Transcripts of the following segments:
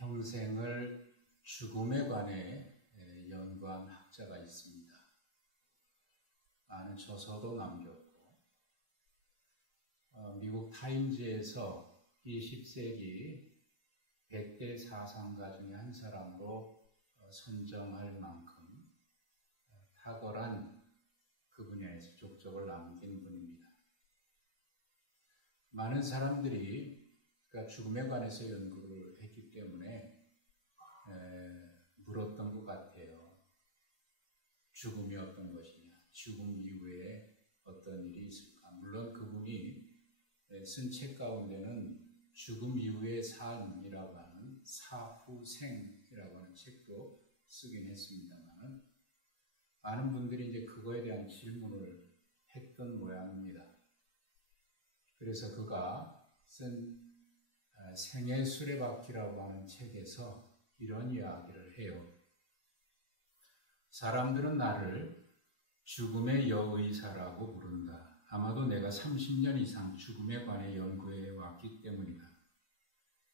평생을 죽음에 관해 연구한 학자가 있습니다. 많은 저서도 남겼고, 미국 타임즈에서 20세기 100대 사상가 중에 한 사람으로 선정할 만큼 탁월한 그 분야에서 족적을 남긴 분입니다. 많은 사람들이 죽음에 관해서 연구를 했기 때문에 물었던 것 같아요. 죽음이 어떤 것이냐, 죽음 이후에 어떤 일이 있을까. 물론 그분이 쓴 책 가운데는 죽음 이후의 삶이라고 하는 사후생이라고 하는 책도 쓰긴 했습니다만, 많은 분들이 이제 그거에 대한 질문을 했던 모양입니다. 그래서 그가 쓴 생의 수레바퀴라고 하는 책에서 이런 이야기를 해요. 사람들은 나를 죽음의 여의사라고 부른다. 아마도 내가 30년 이상 죽음에 관해 연구해 왔기 때문이다.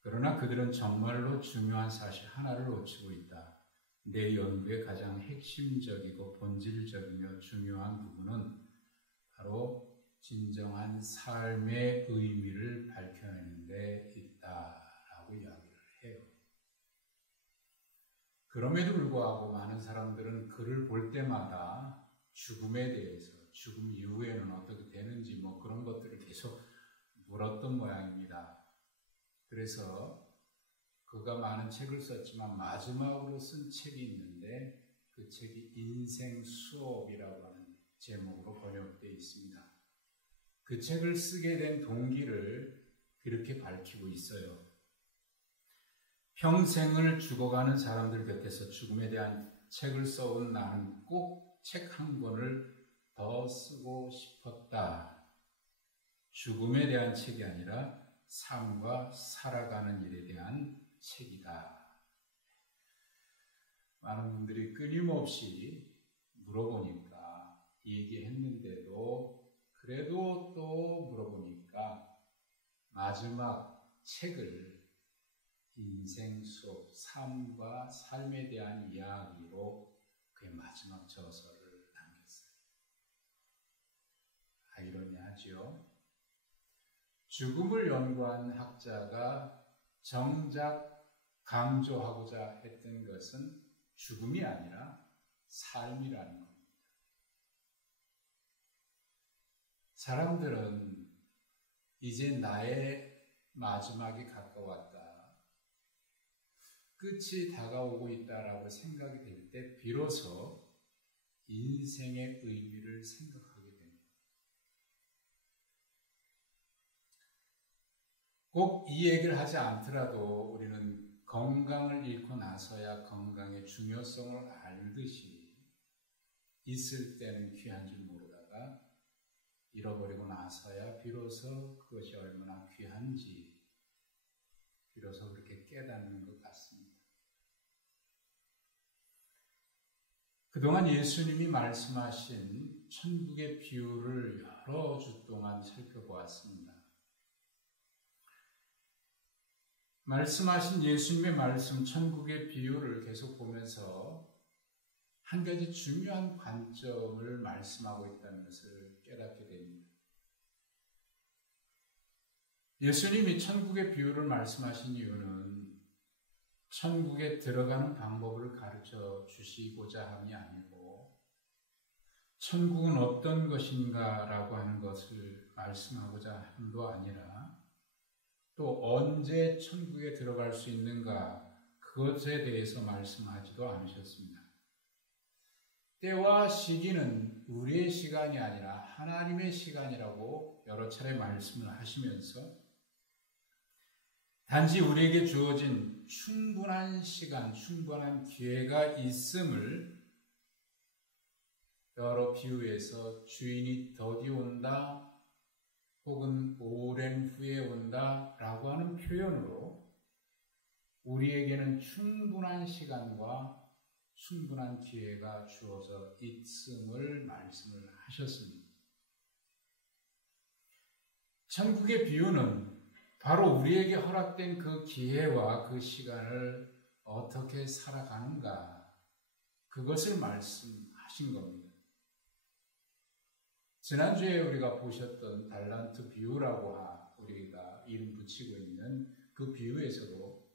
그러나 그들은 정말로 중요한 사실 하나를 놓치고 있다. 내 연구의 가장 핵심적이고 본질적이며 중요한 부분은 바로 진정한 삶의 의미를 밝혀내는 데 있다라고 이야기를 해요. 그럼에도 불구하고 많은 사람들은 글을 볼 때마다 죽음에 대해서, 죽음 이후에는 어떻게 되는지 그런 것들을 계속 물었던 모양입니다. 그래서 그가 많은 책을 썼지만 마지막으로 쓴 책이 있는데 그 책이 인생 수업이라고 하는 제목으로 번역되어 있습니다. 그 책을 쓰게 된 동기를 그렇게 밝히고 있어요. 평생을 죽어가는 사람들 곁에서 죽음에 대한 책을 써온 나는 꼭 책 한 권을 더 쓰고 싶었다. 죽음에 대한 책이 아니라 삶과 살아가는 일에 대한 책이다. 많은 분들이 끊임없이 물어보니까 얘기했는데도 그래도 또 물어보니까 마지막 책을 인생 수업, 삶과 삶에 대한 이야기로 그의 마지막 저서를 남겼어요. 아이러니하지요? 죽음을 연구한 학자가 정작 강조하고자 했던 것은 죽음이 아니라 삶이라는 겁니다. 사람들은 이제 나의 마지막이 가까웠다. 끝이 다가오고 있다라고 생각이 될 때 비로소 인생의 의미를 생각하게 됩니다. 꼭 이 얘기를 하지 않더라도 우리는 건강을 잃고 나서야 건강의 중요성을 알듯이 있을 때는 귀한 줄 모르다가 잃어버리고 나서야 비로소 그것이 얼마나 귀한지 비로소 그렇게 깨닫는 것 같습니다. 그동안 예수님이 말씀하신 천국의 비유를 여러 주 동안 살펴보았습니다. 말씀하신 예수님의 말씀, 천국의 비유를 계속 보면서 한 가지 중요한 관점을 말씀하고 있다는 것을 깨닫게 됩니다. 예수님이 천국의 비유를 말씀하신 이유는 천국에 들어가는 방법을 가르쳐 주시고자 함이 아니고 천국은 어떤 것인가라고 하는 것을 말씀하고자 함도 아니라 또 언제 천국에 들어갈 수 있는가 그것에 대해서 말씀하지도 않으셨습니다. 때와 시기는 우리의 시간이 아니라 하나님의 시간이라고 여러 차례 말씀을 하시면서 단지 우리에게 주어진 충분한 시간, 충분한 기회가 있음을 여러 비유에서 주인이 더디 온다 혹은 오랜 후에 온다 라고 하는 표현으로 우리에게는 충분한 시간과 충분한 기회가 주어져 있음을 말씀을 하셨습니다. 천국의 비유는 바로 우리에게 허락된 그 기회와 그 시간을 어떻게 살아가는가, 그것을 말씀하신 겁니다. 지난주에 우리가 보셨던 달란트 비유라고 우리가 이름 붙이고 있는 그 비유에서도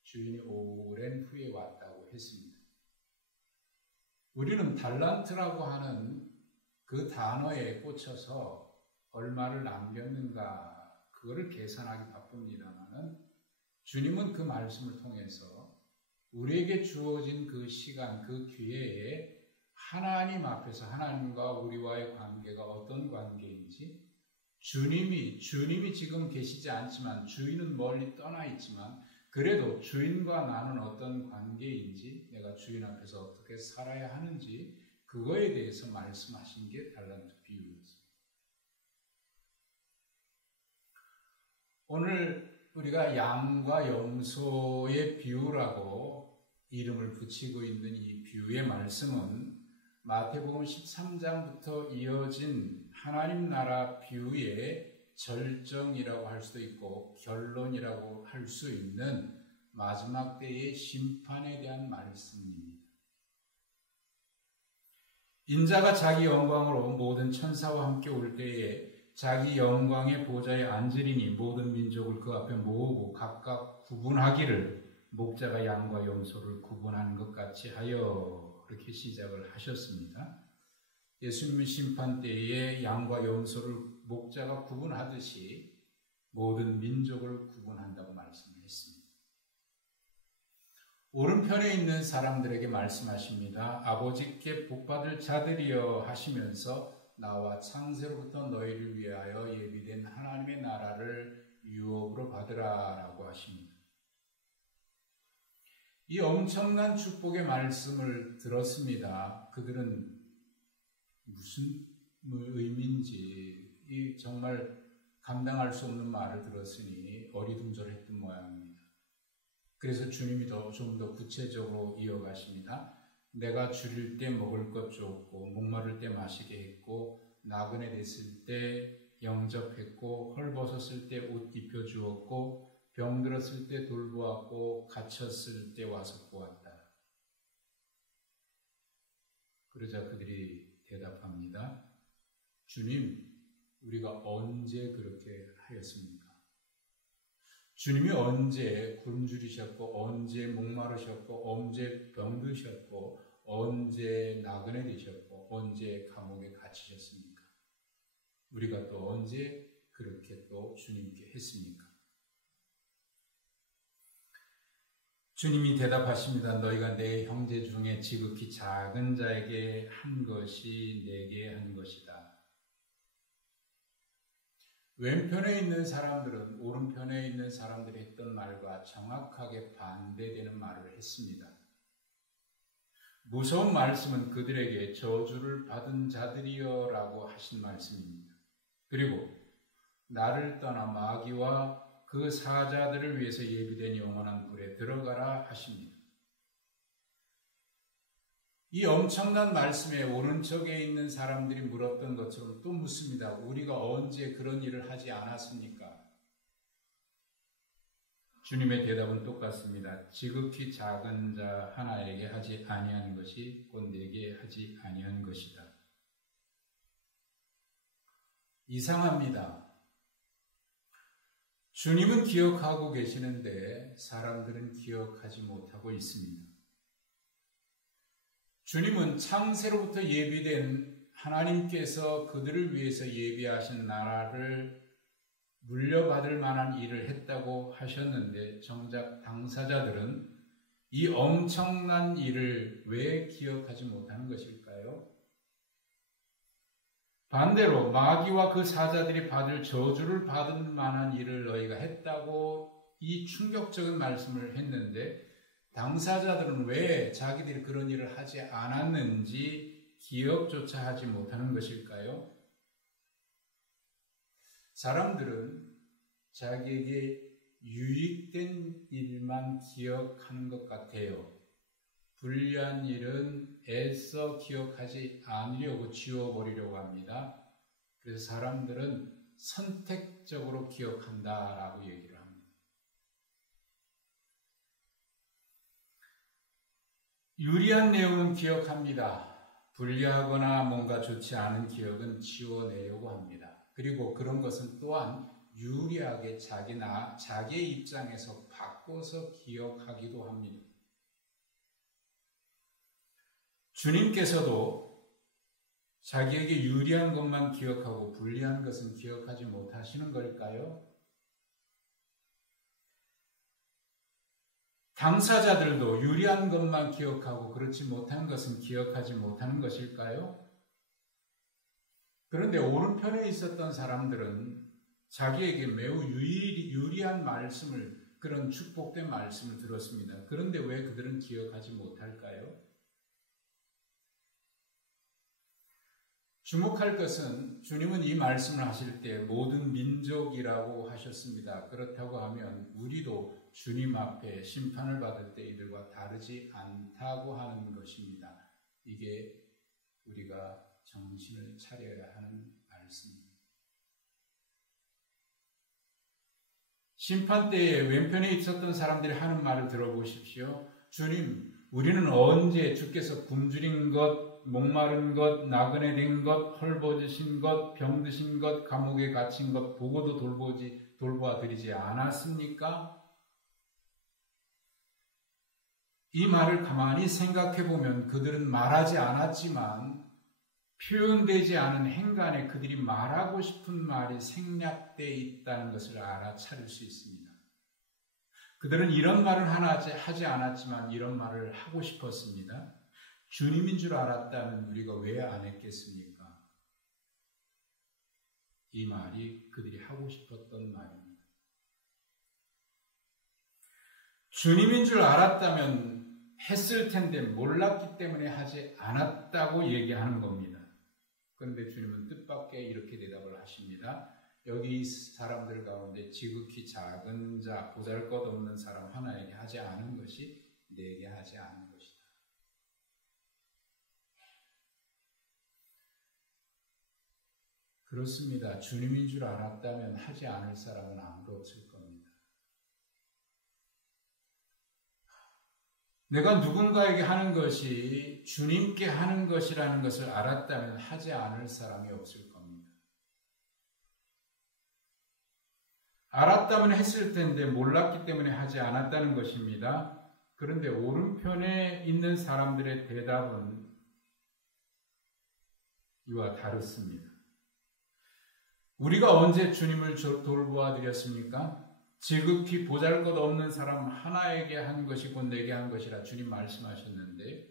주인이 오랜 후에 왔다고 했습니다. 우리는 달란트라고 하는 그 단어에 꽂혀서 얼마를 남겼는가, 그거를 계산하기 바쁩니다만은 주님은 그 말씀을 통해서 우리에게 주어진 그 시간, 그 기회에 하나님 앞에서 하나님과 우리와의 관계가 어떤 관계인지, 주님이 지금 계시지 않지만, 주인은 멀리 떠나 있지만 그래도 주인과 나는 어떤 관계인지, 내가 주인 앞에서 어떻게 살아야 하는지, 그거에 대해서 말씀하신 게 달란트 비유였습니다. 오늘 우리가 양과 염소의 비유라고 이름을 붙이고 있는 이 비유의 말씀은 마태복음 13장부터 이어진 하나님 나라 비유의 절정이라고 할 수도 있고 결론이라고 할 수 있는 마지막 때의 심판에 대한 말씀입니다. 인자가 자기 영광으로 모든 천사와 함께 올 때에 자기 영광의 보좌에 앉으리니 모든 민족을 그 앞에 모으고 각각 구분하기를 목자가 양과 염소를 구분하는 것 같이 하여, 그렇게 시작을 하셨습니다. 예수님은 심판 때에 양과 염소를 목자가 구분하듯이 모든 민족을 구분한다고 말씀했습니다. 오른편에 있는 사람들에게 말씀하십니다. 아버지께 복받을 자들이여 하시면서 나와 창세로부터 너희를 위하여 예비된 하나님의 나라를 유업으로 받으라 라고 하십니다. 이 엄청난 축복의 말씀을 들었습니다. 그들은 무슨 의미인지 이 정말 감당할 수 없는 말을 들었으니 어리둥절했던 모양입니다. 그래서 주님이 좀 더 구체적으로 이어가십니다. 내가 줄일 때 먹을 것 주었고 목마를 때 마시게 했고 나그네 됐을 때 영접했고 헐벗었을 때 옷 입혀 주었고 병들었을 때 돌보았고 갇혔을 때 와서 보았다. 그러자 그들이 대답합니다. 주님, 우리가 언제 그렇게 하였습니까? 주님이 언제 굶주리셨고 언제 목마르셨고 언제 병드셨고 언제 나그네 되셨고 언제 감옥에 갇히셨습니까? 우리가 또 언제 그렇게 또 주님께 했습니까? 주님이 대답하십니다. 너희가 내 형제 중에 지극히 작은 자에게 한 것이 내게 한 것이다. 왼편에 있는 사람들은 오른편에 있는 사람들이 했던 말과 정확하게 반대되는 말을 했습니다. 무서운 말씀은 그들에게 저주를 받은 자들이여 라고 하신 말씀입니다. 그리고 나를 떠나 마귀와 그 사자들을 위해서 예비된 영원한 불에 들어가라 하십니다. 이 엄청난 말씀에 오른쪽에 있는 사람들이 물었던 것처럼 또 묻습니다. 우리가 언제 그런 일을 하지 않았습니까? 주님의 대답은 똑같습니다. 지극히 작은 자 하나에게 하지 아니한 것이 곧 내게 하지 아니한 것이다. 이상합니다. 주님은 기억하고 계시는데 사람들은 기억하지 못하고 있습니다. 주님은 창세로부터 예비된 하나님께서 그들을 위해서 예비하신 나라를 물려받을 만한 일을 했다고 하셨는데 정작 당사자들은 이 엄청난 일을 왜 기억하지 못하는 것일까요? 반대로 마귀와 그 사자들이 받을 저주를 받은 만한 일을 너희가 했다고 이 충격적인 말씀을 했는데 당사자들은 왜 자기들이 그런 일을 하지 않았는지 기억조차 하지 못하는 것일까요? 사람들은 자기에게 유익된 일만 기억하는 것 같아요. 불리한 일은 애써 기억하지 않으려고 지워버리려고 합니다. 그래서 사람들은 선택적으로 기억한다라고 얘기를 합니다. 유리한 내용은 기억합니다. 불리하거나 뭔가 좋지 않은 기억은 지워내려고 합니다. 그리고 그런 것은 또한 유리하게 자기의 입장에서 바꿔서 기억하기도 합니다. 주님께서도 자기에게 유리한 것만 기억하고 불리한 것은 기억하지 못하시는 걸까요? 당사자들도 유리한 것만 기억하고 그렇지 못한 것은 기억하지 못하는 것일까요? 그런데 오른편에 있었던 사람들은 자기에게 매우 유리한 말씀을, 그런 축복된 말씀을 들었습니다. 그런데 왜 그들은 기억하지 못할까요? 주목할 것은 주님은 이 말씀을 하실 때 모든 민족이라고 하셨습니다. 그렇다고 하면 우리도 주님 앞에 심판을 받을 때 이들과 다르지 않다고 하는 것입니다. 이게 우리가 정신을 차려야 하는 말씀입니다. 심판 때에 왼편에 있었던 사람들이 하는 말을 들어보십시오. 주님, 우리는 언제 주께서 굶주린 것, 목마른 것, 나그네 된 것, 헐벗으신 것, 병드신 것, 감옥에 갇힌 것 보고도 돌보아 드리지 않았습니까? 이 말을 가만히 생각해 보면 그들은 말하지 않았지만 표현되지 않은 행간에 그들이 말하고 싶은 말이 생략되어 있다는 것을 알아차릴 수 있습니다. 그들은 이런 말을 하지 않았지만 이런 말을 하고 싶었습니다. 주님인 줄 알았다면 우리가 왜 안 했겠습니까? 이 말이 그들이 하고 싶었던 말입니다. 주님인 줄 알았다면 했을 텐데 몰랐기 때문에 하지 않았다고 얘기하는 겁니다. 그런데 주님은 뜻밖의 이렇게 대답을 하십니다. 여기 사람들 가운데 지극히 작은 자, 보잘것없는 사람 하나에게 하지 않은 것이 내게 하지 않은 것이다. 그렇습니다. 주님인 줄 알았다면 하지 않을 사람은 아무도 없을 겁니다. 내가 누군가에게 하는 것이 주님께 하는 것이라는 것을 알았다면 하지 않을 사람이 없을 겁니다. 알았다면 했을 텐데 몰랐기 때문에 하지 않았다는 것입니다. 그런데 오른편에 있는 사람들의 대답은 이와 다릅니다. 우리가 언제 주님을 돌보아 드렸습니까? 지극히 보잘것없는 사람 하나에게 한 것이 곧 내게 한 것이라 주님 말씀하셨는데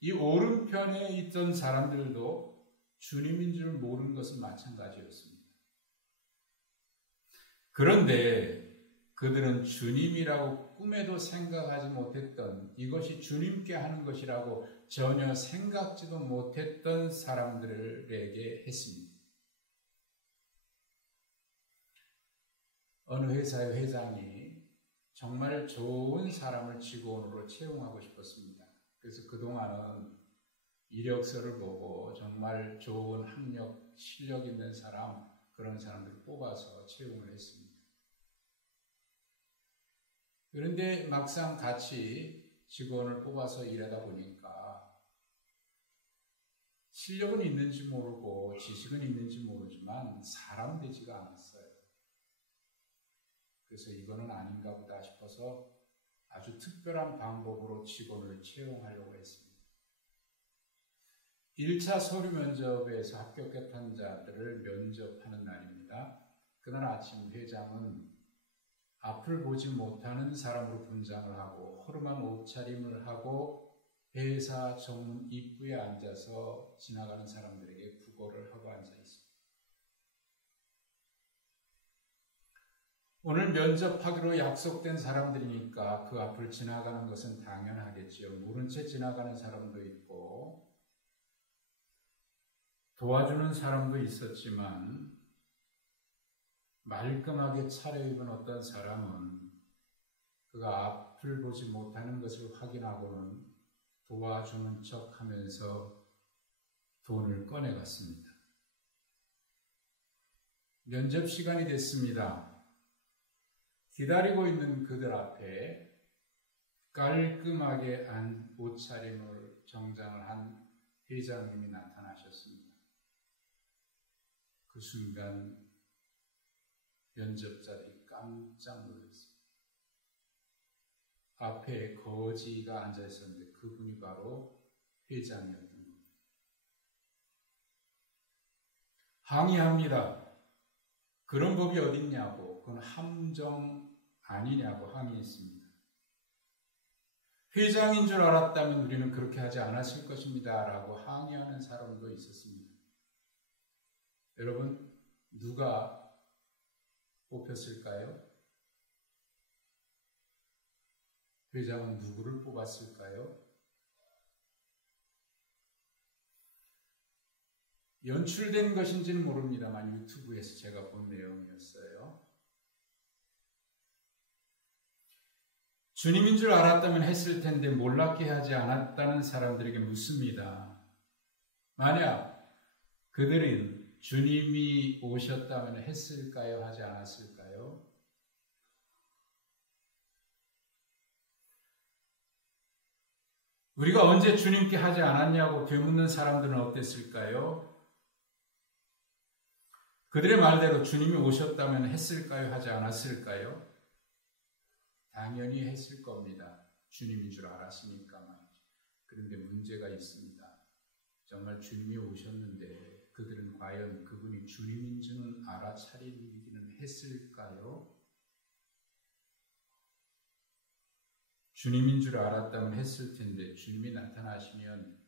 이 오른편에 있던 사람들도 주님인 줄 모르는 것은 마찬가지였습니다. 그런데 그들은 주님이라고 꿈에도 생각하지 못했던, 이것이 주님께 하는 것이라고 전혀 생각지도 못했던 사람들에게 했습니다. 어느 회사의 회장이 정말 좋은 사람을 직원으로 채용하고 싶었습니다. 그래서 그동안은 이력서를 보고 정말 좋은 학력, 실력 있는 사람, 그런 사람들을 뽑아서 채용을 했습니다. 그런데 막상 같이 직원을 뽑아서 일하다 보니까 실력은 있는지 모르고 지식은 있는지 모르지만 사람 되지가 않았어요. 그래서 이거는 아닌가 보다 싶어서 아주 특별한 방법으로 직원을 채용하려고 했습니다. 1차 서류 면접에서 합격했던 자들을 면접하는 날입니다. 그날 아침 회장은 앞을 보지 못하는 사람으로 분장을 하고 허름한 옷차림을 하고 회사 정문 입구에 앉아서 지나가는 사람들에게 구걸을 하고 앉아 있습니다. 오늘 면접하기로 약속된 사람들이니까 그 앞을 지나가는 것은 당연하겠지요. 모른 채 지나가는 사람도 있고 도와주는 사람도 있었지만 말끔하게 차려입은 어떤 사람은 그가 앞을 보지 못하는 것을 확인하고는 도와주는 척하면서 돈을 꺼내갔습니다. 면접 시간이 됐습니다. 기다리고 있는 그들 앞에 깔끔하게 옷차림을 정장을 한 회장님이 나타나셨습니다. 그 순간 면접자들이 깜짝 놀랐습니다. 앞에 거지가 앉아 있었는데 그분이 바로 회장이었던 겁니다. 항의합니다. 그런 법이 어딨냐고, 그건 함정 아니냐고 항의했습니다. 회장인 줄 알았다면 우리는 그렇게 하지 않았을 것입니다. 라고 항의하는 사람도 있었습니다. 여러분, 누가 뽑혔을까요? 회장은 누구를 뽑았을까요? 연출된 것인지는 모릅니다만 유튜브에서 제가 본 내용이었어요. 주님인 줄 알았다면 했을 텐데 몰랐게 하지 않았다는 사람들에게 묻습니다. 만약 그들은 주님이 오셨다면 했을까요? 하지 않았을까요? 우리가 언제 주님께 하지 않았냐고 되묻는 사람들은 어땠을까요? 그들의 말대로 주님이 오셨다면 했을까요? 하지 않았을까요? 당연히 했을 겁니다. 주님인 줄 알았으니까 말이죠. 그런데 문제가 있습니다. 정말 주님이 오셨는데 그들은 과연 그분이 주님인 줄은 알아차리기는 했을까요? 주님인 줄 알았다면 했을 텐데 주님이 나타나시면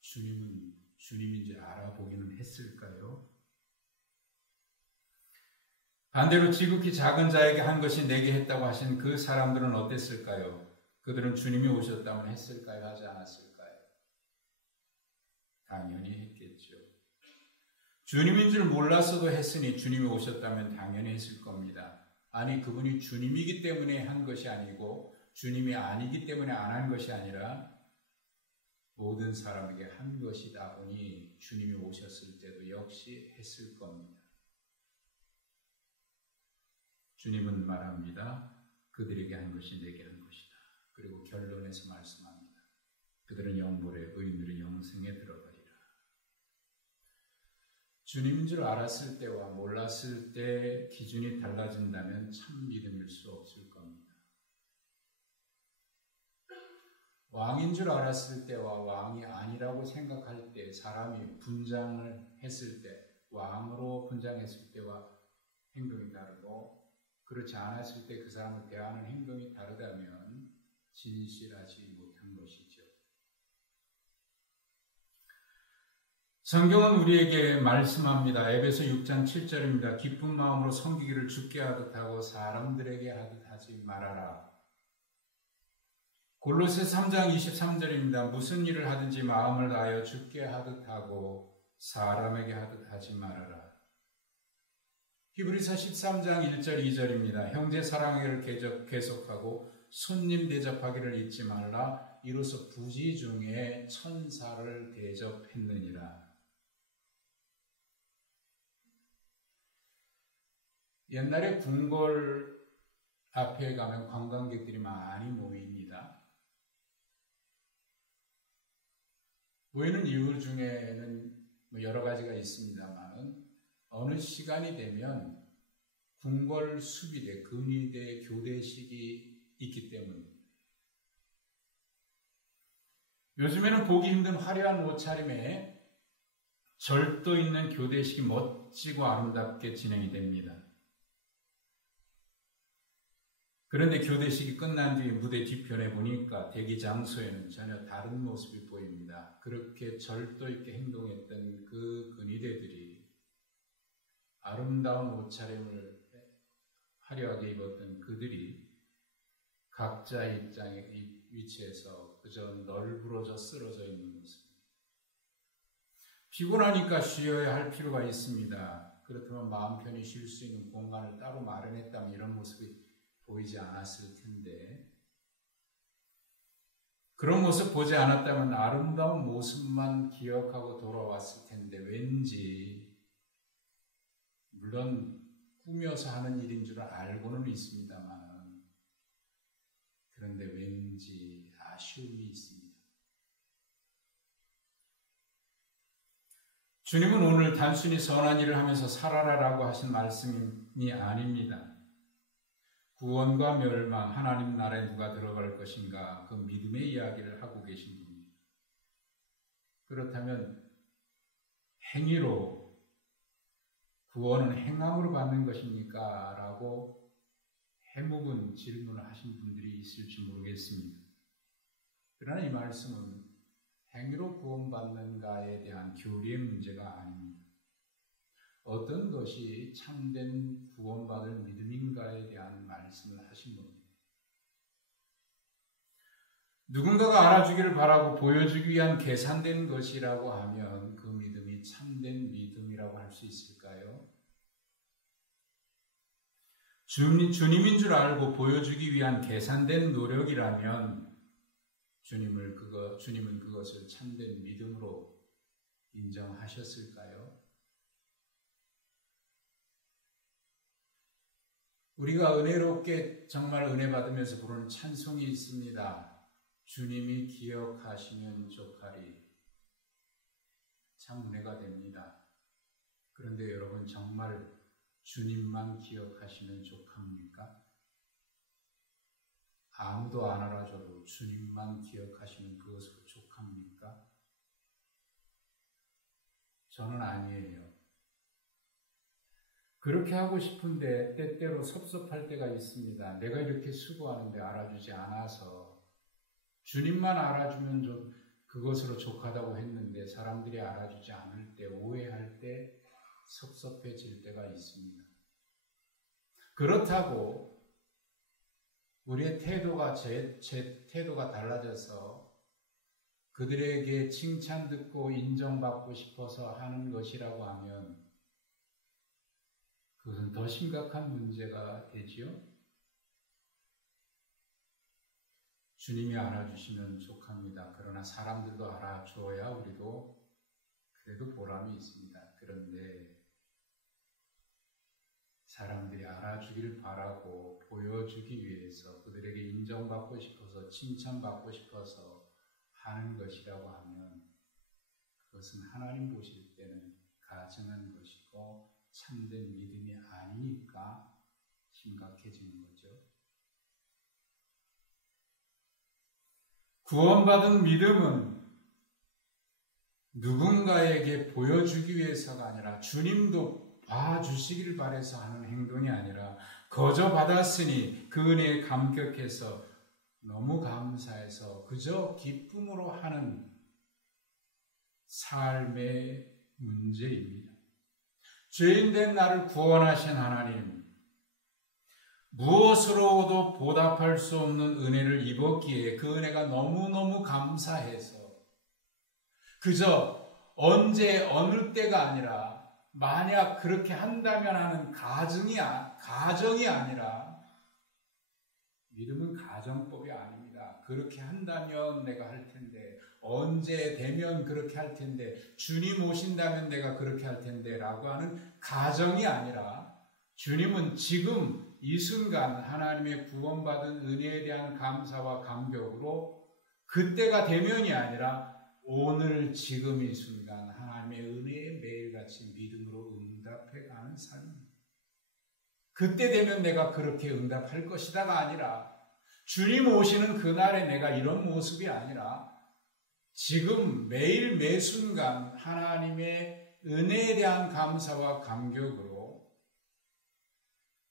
주님은 주님인지 알아보기는 했을까요? 반대로 지극히 작은 자에게 한 것이 내게 했다고 하신 그 사람들은 어땠을까요? 그들은 주님이 오셨다면 했을까요? 하지 않았을까요? 당연히 했겠죠. 주님인 줄 몰랐어도 했으니 주님이 오셨다면 당연히 했을 겁니다. 아니, 그분이 주님이기 때문에 한 것이 아니고 주님이 아니기 때문에 안 한 것이 아니라 모든 사람에게 한 것이다 보니 주님이 오셨을 때도 역시 했을 겁니다. 주님은 말합니다. 그들에게 한 것이 내게 한 것이다. 그리고 결론에서 말씀합니다. 그들은 영벌에, 의인들은 영생에 들어가리라. 주님인 줄 알았을 때와 몰랐을 때 기준이 달라진다면 참 믿음일 수 없을 겁니다. 왕인 줄 알았을 때와 왕이 아니라고 생각할 때, 사람이 분장을 했을 때, 왕으로 분장했을 때와 행동이 다르고, 그렇지 않았을 때 그 사람을 대하는 행동이 다르다면 진실하지 못한 것이죠. 성경은 우리에게 말씀합니다. 에베소 6장 7절입니다. 기쁜 마음으로 섬기기를 주께 하듯 하고 사람들에게 하듯 하지 말아라. 골로새 3장 23절입니다. 무슨 일을 하든지 마음을 다하여 주께 하듯 하고 사람에게 하듯 하지 말아라. 히브리서 13장 1절 2절입니다. 형제 사랑을 계속하고 손님 대접하기를 잊지 말라. 이로써 부지 중에 천사를 대접했느니라. 옛날에 궁궐 앞에 가면 관광객들이 많이 모입니다. 모이는 이유 중에는 여러 가지가 있습니다만 어느 시간이 되면 궁궐 수비대, 근위대, 교대식이 있기 때문입니다. 요즘에는 보기 힘든 화려한 옷차림에 절도 있는 교대식이 멋지고 아름답게 진행이 됩니다. 그런데 교대식이 끝난 뒤 무대 뒤편에 보니까 대기 장소에는 전혀 다른 모습이 보입니다. 그렇게 절도 있게 행동했던 그 근위대들이 아름다운 옷차림을 화려하게 입었던 그들이 각자의 입장의 위치에서 그저 널브러져 쓰러져 있는 모습. 피곤하니까 쉬어야 할 필요가 있습니다. 그렇다면 마음 편히 쉴 수 있는 공간을 따로 마련했다면 이런 모습이 보이지 않았을 텐데, 그런 모습 보지 않았다면 아름다운 모습만 기억하고 돌아왔을 텐데, 왠지 물론 꾸며서 하는 일인 줄 알고는 있습니다만, 그런데 왠지 아쉬움이 있습니다. 주님은 오늘 단순히 선한 일을 하면서 살아라라고 하신 말씀이 아닙니다. 구원과 멸망, 하나님 나라에 누가 들어갈 것인가, 그 믿음의 이야기를 하고 계신 분입니다. 그렇다면 행위로 구원은 행함으로 받는 것입니까? 라고 해묵은 질문을 하신 분들이 있을지 모르겠습니다. 그러나 이 말씀은 행위로 구원받는가에 대한 교리의 문제가 아닙니다. 어떤 것이 참된 구원받을 믿음인가에 대한 말씀을 하신 겁니다. 누군가가 알아주기를 바라고 보여주기 위한 계산된 것이라고 하면 그 믿음이 참된 믿음이라고 할 수 있을까요? 주님인 줄 알고 보여주기 위한 계산된 노력이라면 주님은 그것을 참된 믿음으로 인정하셨을까요? 우리가 은혜롭게 정말 은혜 받으면서 부르는 찬송이 있습니다. 주님이 기억하시면 족하리. 참 은혜가 됩니다. 그런데 여러분 정말 주님만 기억하시면 족합니까? 아무도 안 알아줘도 주님만 기억하시면 그것으로 족합니까? 저는 아니에요. 그렇게 하고 싶은데 때때로 섭섭할 때가 있습니다. 내가 이렇게 수고하는데 알아주지 않아서 주님만 알아주면 그것으로 족하다고 했는데 사람들이 알아주지 않을 때, 오해할 때 섭섭해질 때가 있습니다. 그렇다고 우리의 태도가 제 태도가 달라져서 그들에게 칭찬 듣고 인정받고 싶어서 하는 것이라고 하면 그것은 더 심각한 문제가 되지요. 주님이 알아주시면 족합니다. 그러나 사람들도 알아줘야 우리도 그래도 보람이 있습니다. 그런데 사람들이 알아주기를 바라고 보여주기 위해서 그들에게 인정받고 싶어서 칭찬받고 싶어서 하는 것이라고 하면 그것은 하나님 보실 때는 가증한 것이고 참된 믿음이 아니니까 심각해지는 거죠. 구원받은 믿음은 누군가에게 보여주기 위해서가 아니라 주님도 봐주시기를 바라서 하는 행동이 아니라 거저 받았으니 그 은혜에 감격해서 너무 감사해서 그저 기쁨으로 하는 삶의 문제입니다. 죄인된 나를 구원하신 하나님, 무엇으로도 보답할 수 없는 은혜를 입었기에 그 은혜가 너무너무 감사해서 그저 언제 어느 때가 아니라 만약 그렇게 한다면 하는 가정이 아니라 믿음은 가정법이 아닙니다. 그렇게 한다면 내가 할 텐데 언제 되면 그렇게 할 텐데 주님 오신다면 내가 그렇게 할 텐데 라고 하는 가정이 아니라 주님은 지금 이 순간 하나님의 구원받은 은혜에 대한 감사와 감격으로 그때가 되면이 아니라 오늘 지금 이 순간 하나님의 은혜에 매일같이 믿음으로 응답해가는 삶입니다. 그때 되면 내가 그렇게 응답할 것이다가 아니라 주님 오시는 그날에 내가 이런 모습이 아니라 지금 매일 매 순간 하나님의 은혜에 대한 감사와 감격으로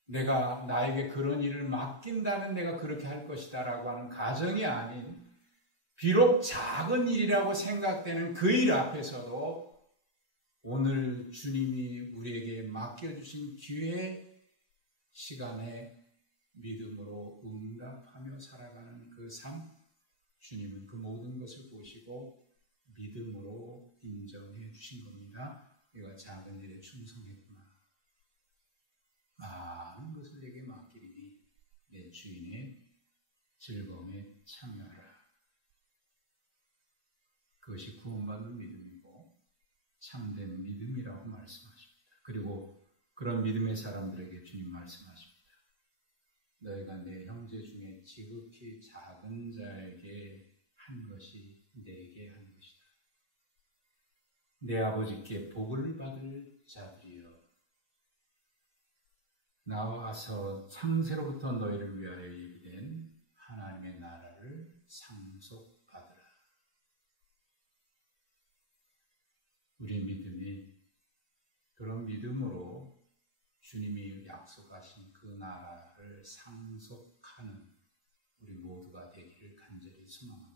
내가 나에게 그런 일을 맡긴다면 내가 그렇게 할 것이다 라고 하는 가정이 아닌 비록 작은 일이라고 생각되는 그 일 앞에서도 오늘 주님이 우리에게 맡겨주신 기회 시간에 믿음으로 응답하며 살아가는 그 삶, 주님은 그 모든 것을 보시고 믿음으로 인정해 주신 겁니다. 내가 작은 일에 충성했구나. 많은 것을 내게 맡기리니 내 주인의 즐거움에 참여하라. 그것이 구원받는 믿음이고 참된 믿음이라고 말씀하십니다. 그리고 그런 믿음의 사람들에게 주님 말씀하십니다. 너희가 내 형제 중에 지극히 작은 자에게 한 것이 내게 한 것이다. 내 아버지께 복을 받을 자들이여, 나와서 창세로부터 너희를 위하여 예비된 하나님의 나라를 상속받으라. 우리 믿음이 그런 믿음으로 주님이 약속하신 그 나라를 상속하는 우리 모두가 되기를 간절히 소망합니다.